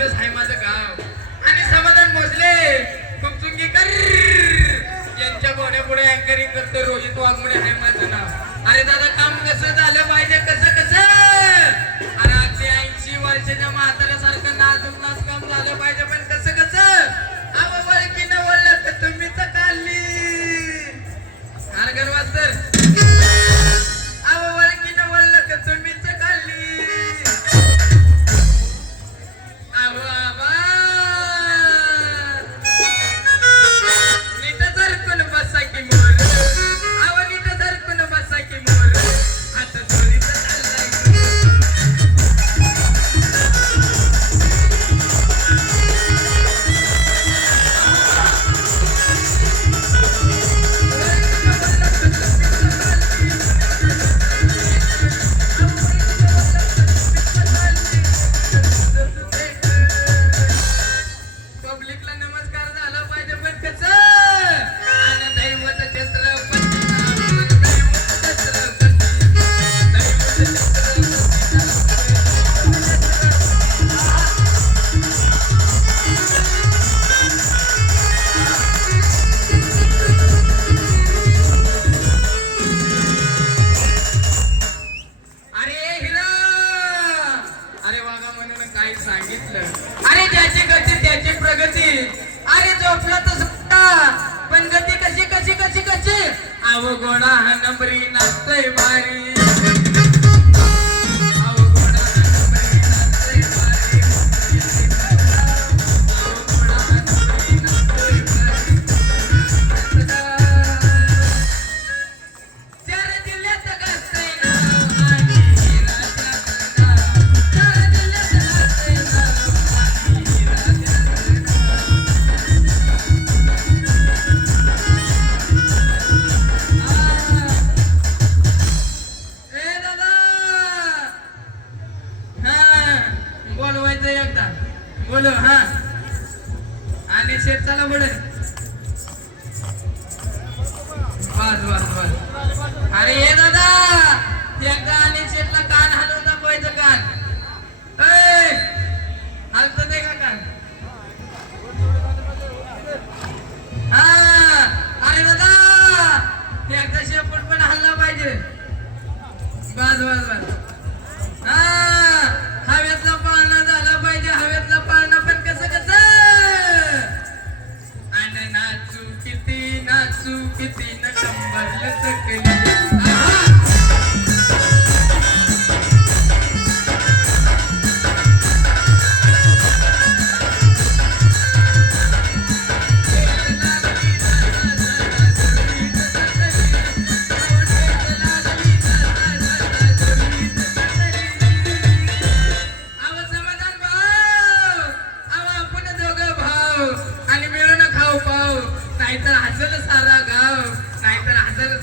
मोजलेच आहे माझं गाव. आणि समाधान मोजले फुकचुंगीकर यांच्या गोण्यापुढे अँकरिंग करतो रोहित वाघमुळे आहे माझं नाव. अरे दादा काम कसं झालं पाहिजे? कसं कसं? अरे अगदी ऐंशी वर्षाच्या म्हातारा பாரம்பரியின் அத்தை மாறி बस बस बस. हा हवेतला पाळणा झाला पाहिजे हवेतला पाळणा पण कसं कसं? आणि नाचू किती नाचू किती न कंबरलं चकली सारा गाव नाहीतर हजर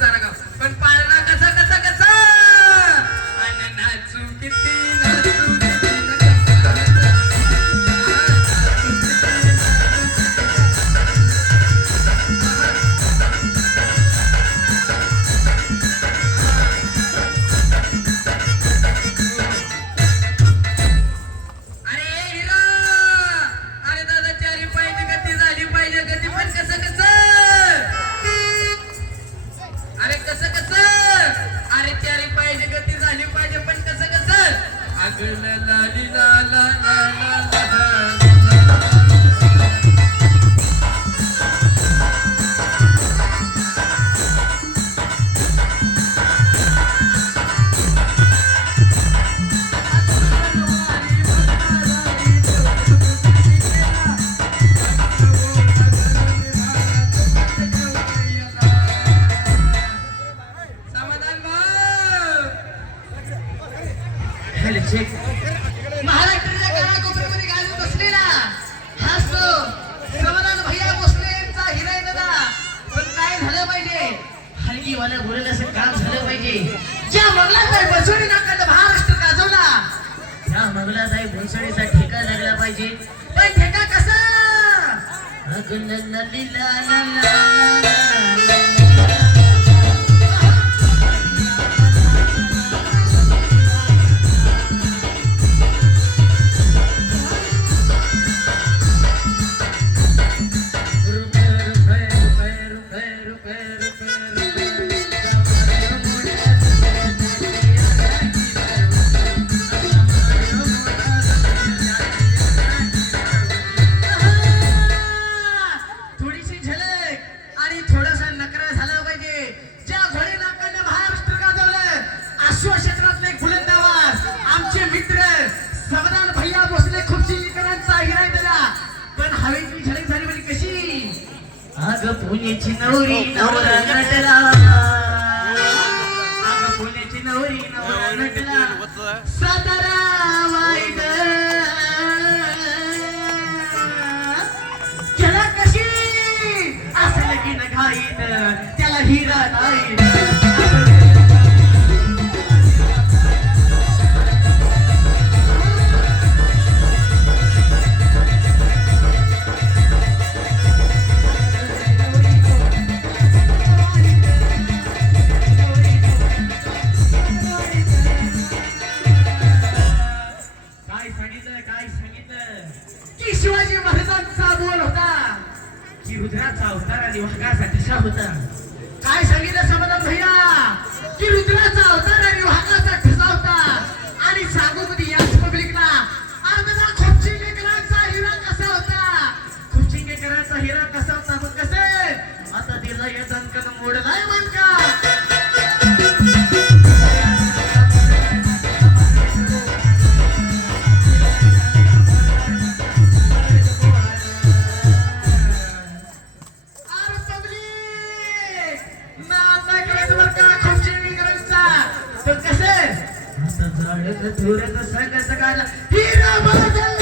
गावाला गुरेला असं काम झालं पाहिजे. ज्या मगलासाहेब बसवडी नाकात महाराष्ट्र गाजवला त्या मगलासाहेब भोसडीचा ठेका लागला पाहिजे. पण ठेका कसा? పూజించిన ఊరి నవరన్నటలా शिवाजी महाराजांचा बोल होता की रुद्राचा अवतार आणि वाघाचा ठसा होता काय सांगितलं समाधान भैया? की रुद्राचा अवतार आणि वाघाचा ठसा होता. आणि सांगोमध्ये याच पब्लिकला अर्धा खोपचिंगेकरांचा हिरा कसा होता? खोपचिंगेकरांचा हिरा कसा होता? मग कसे? आता तिला या दणकन मोडलाय मनका झाडं थोडं सांगायचं काय हिरा मला